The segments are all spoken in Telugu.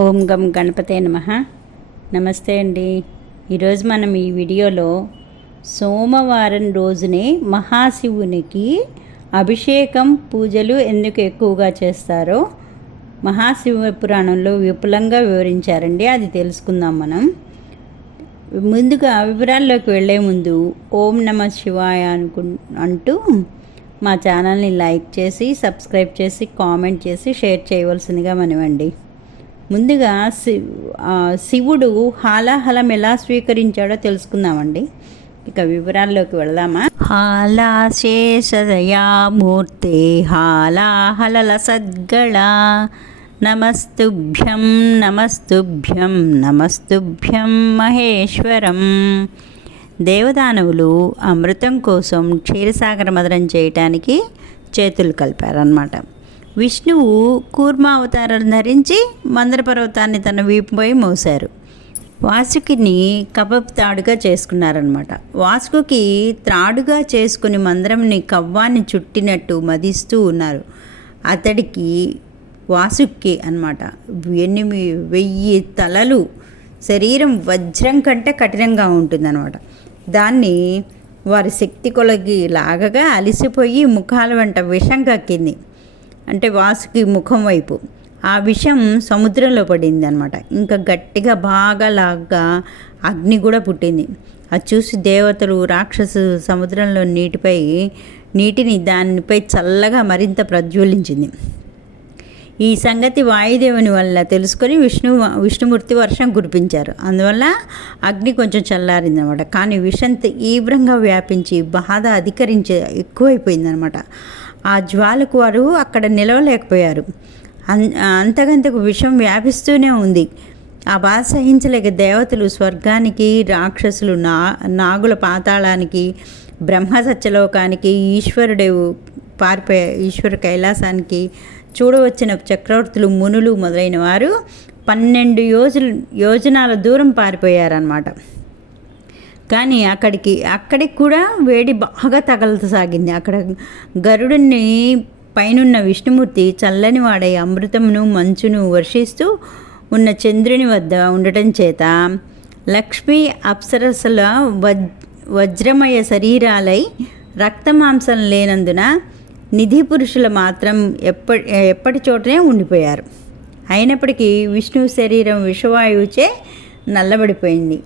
ఓం గం గణపతే నమః. నమస్తే అండి. ఈరోజు మనం ఈ వీడియోలో సోమవారం రోజునే మహాశివునికి అభిషేకం పూజలు ఎందుకు ఎక్కువగా చేస్తారో మహాశివ పురాణంలో విపులంగా వివరించారండి. అది తెలుసుకుందాం మనం. ముందుగా వివరాల్లోకి వెళ్ళే ముందు ఓం నమ శివాయ అంటూ మా ఛానల్ని లైక్ చేసి సబ్స్క్రైబ్ చేసి కామెంట్ చేసి షేర్ చేయవలసిందిగా మనవండి. ముందుగా శివుడు హాలాహలం ఎలా స్వీకరించాడో తెలుసుకుందామండి. ఇక వివరాల్లోకి వెళదామా. హాలాశేషదయామూర్తే హాలాహలల సద్గళ నమస్తుభ్యం నమస్తుభ్యం నమస్తుభ్యం మహేశ్వరం. దేవదానవులు అమృతం కోసం క్షీరసాగర మదనం చేయటానికి చేతులు కలిపారన్నమాట. విష్ణువు కూర్మావతారం ధరించి మందర పర్వతాన్ని తన వీపుపై మోశారు. వాసుకిని కబబ్ తాడుగా చేసుకున్నారనమాట. వాసుకి త్రాడుగా చేసుకుని మందరంని కవ్వాన్ని చుట్టినట్టు మదిస్తూ ఉన్నారు. అతడికి వాసుకి అన్నమాట 1000 తలలు, శరీరం వజ్రం కంటే కఠినంగా ఉంటుందన్నమాట. దాన్ని వారి శక్తి కొలగి లాగగా అలిసిపోయి ముఖాల వెంట విషం కక్కింది. అంటే వాసుకి ముఖం వైపు ఆ విషం సముద్రంలో పడింది అనమాట. ఇంకా గట్టిగా బాగా లాగా అగ్ని కూడా పుట్టింది. అది చూసి దేవతలు రాక్షసు సముద్రంలో నీటిని దానిపై చల్లగా మరింత ప్రజ్వలించింది. ఈ సంగతి వాయుదేవుని వల్ల తెలుసుకొని విష్ణుమూర్తి వర్షం కురిపించారు. అందువల్ల అగ్ని కొంచెం చల్లారిందనమాట. కానీ విషం తీవ్రంగా వ్యాపించి బాధ ఎక్కువైపోయిందనమాట. ఆ జ్వాలకు వారు అక్కడ నిలవలేకపోయారు. అంతకంతకు విషం వ్యాపిస్తూనే ఉంది. ఆ బాధ సహించలేక దేవతలు స్వర్గానికి, రాక్షసులు నాగుల పాతాళానికి, బ్రహ్మ సత్యలోకానికి, ఈశ్వర కైలాసానికి చూడవచ్చిన చక్రవర్తులు, మునులు మొదలైన వారు 12 యోజనాల దూరం పారిపోయారన్నమాట. కానీ అక్కడికి కూడా వేడి బాగా తగలసాగింది. అక్కడ గరుడుని పైనున్న విష్ణుమూర్తి చల్లని వాడై అమృతమును మంచును వర్షిస్తూ ఉన్న చంద్రుని వద్ద ఉండటం చేత లక్ష్మీ అప్సరసల వజ్రమయ శరీరాలై రక్తమాంసం లేనందున నిధి పురుషుల మాత్రం ఎప్పటి చోటనే ఉండిపోయారు. అయినప్పటికీ విష్ణువు శరీరం విషవాయువుచే నల్లబడిపోయింది.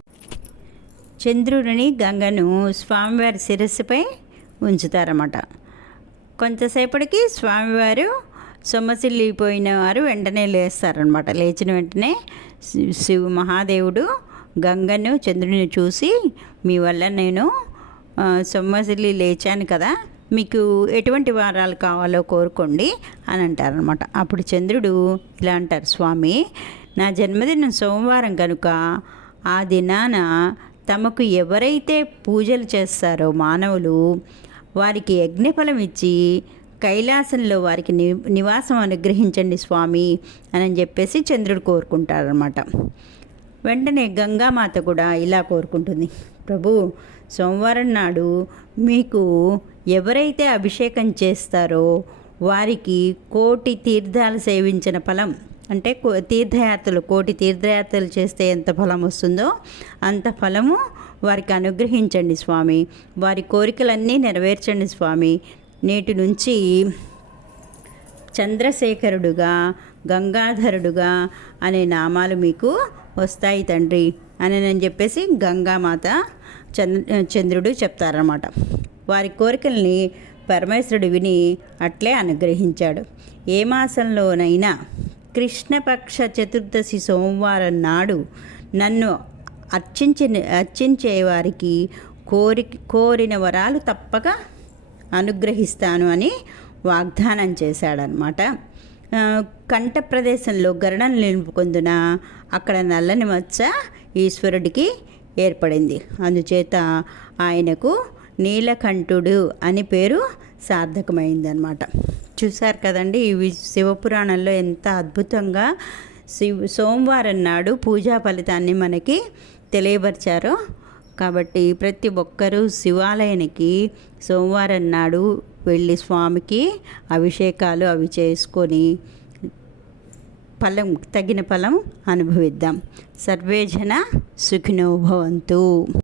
చంద్రుడిని, గంగను స్వామివారి శిరస్సుపై ఉంచుతారన్నమాట. కొంతసేపటికి స్వామివారు సొమ్మసిల్లిపోయిన వారు వెంటనే లేస్తారనమాట. లేచిన వెంటనే మహాదేవుడు గంగను, చంద్రుని చూసి, మీ వల్ల నేను సొమ్మసిల్లి లేచాను కదా, మీకు ఎటువంటి వారాలు కావాలో కోరుకోండి అని అంటారనమాట. అప్పుడు చంద్రుడు ఇలా అంటారు, స్వామి, నా జన్మదినం సోమవారం కనుక ఆ దినాన తమకు ఎవరైతే పూజలు చేస్తారో మానవులు వారికి యజ్ఞఫలం ఇచ్చి కైలాసంలో వారికి నివాసం అనుగ్రహించండి స్వామి అని చెప్పేసి చంద్రుడు కోరుకుంటారనమాట. వెంటనే గంగామాత కూడా ఇలా కోరుకుంటుంది, ప్రభు, సోమవారం నాడు మీకు ఎవరైతే అభిషేకం చేస్తారో వారికి 1,000,000 తీర్థాలు సేవించిన ఫలం, అంటే తీర్థయాత్రలు 1,000,000 తీర్థయాత్రలు చేస్తే ఎంత ఫలం వస్తుందో అంత ఫలము వారికి అనుగ్రహించండి స్వామి, వారి కోరికలన్నీ నెరవేర్చండి స్వామి, నేటి నుంచి చంద్రశేఖరుడుగా, గంగాధరుడుగా అనే నామాలు మీకు వస్తాయి తండ్రి అని చెప్పేసి గంగామాత చంద్రుడు చెప్తారన్నమాట. వారి కోరికల్ని పరమేశ్వరుడు విని అట్లే అనుగ్రహించాడు. ఏ మాసంలోనైనా కృష్ణపక్ష చతుర్దశి సోమవారం నాడు నన్ను అర్చించే వారికి కోరిన వరాలు తప్పక అనుగ్రహిస్తాను అని వాగ్దానం చేశాడనమాట. కంఠ ప్రదేశంలో గరుడను నిలుపుకొందున అక్కడ నల్లని మచ్చ ఈశ్వరుడికి ఏర్పడింది. అందుచేత ఆయనకు నీలకంఠుడు అని పేరు సార్థకమైందనమాట. చూశారు కదండి, ఇవి శివపురాణంలో ఎంత అద్భుతంగా సోమవారం నాడు పూజా ఫలితాన్ని మనకి తెలియపరిచారో. కాబట్టి ప్రతి ఒక్కరూ శివాలయానికి సోమవారం నాడు వెళ్ళి స్వామికి అభిషేకాలు అవి చేసుకొని తగిన ఫలం అనుభవిద్దాం. సర్వే జన సుఖినో భవంతు.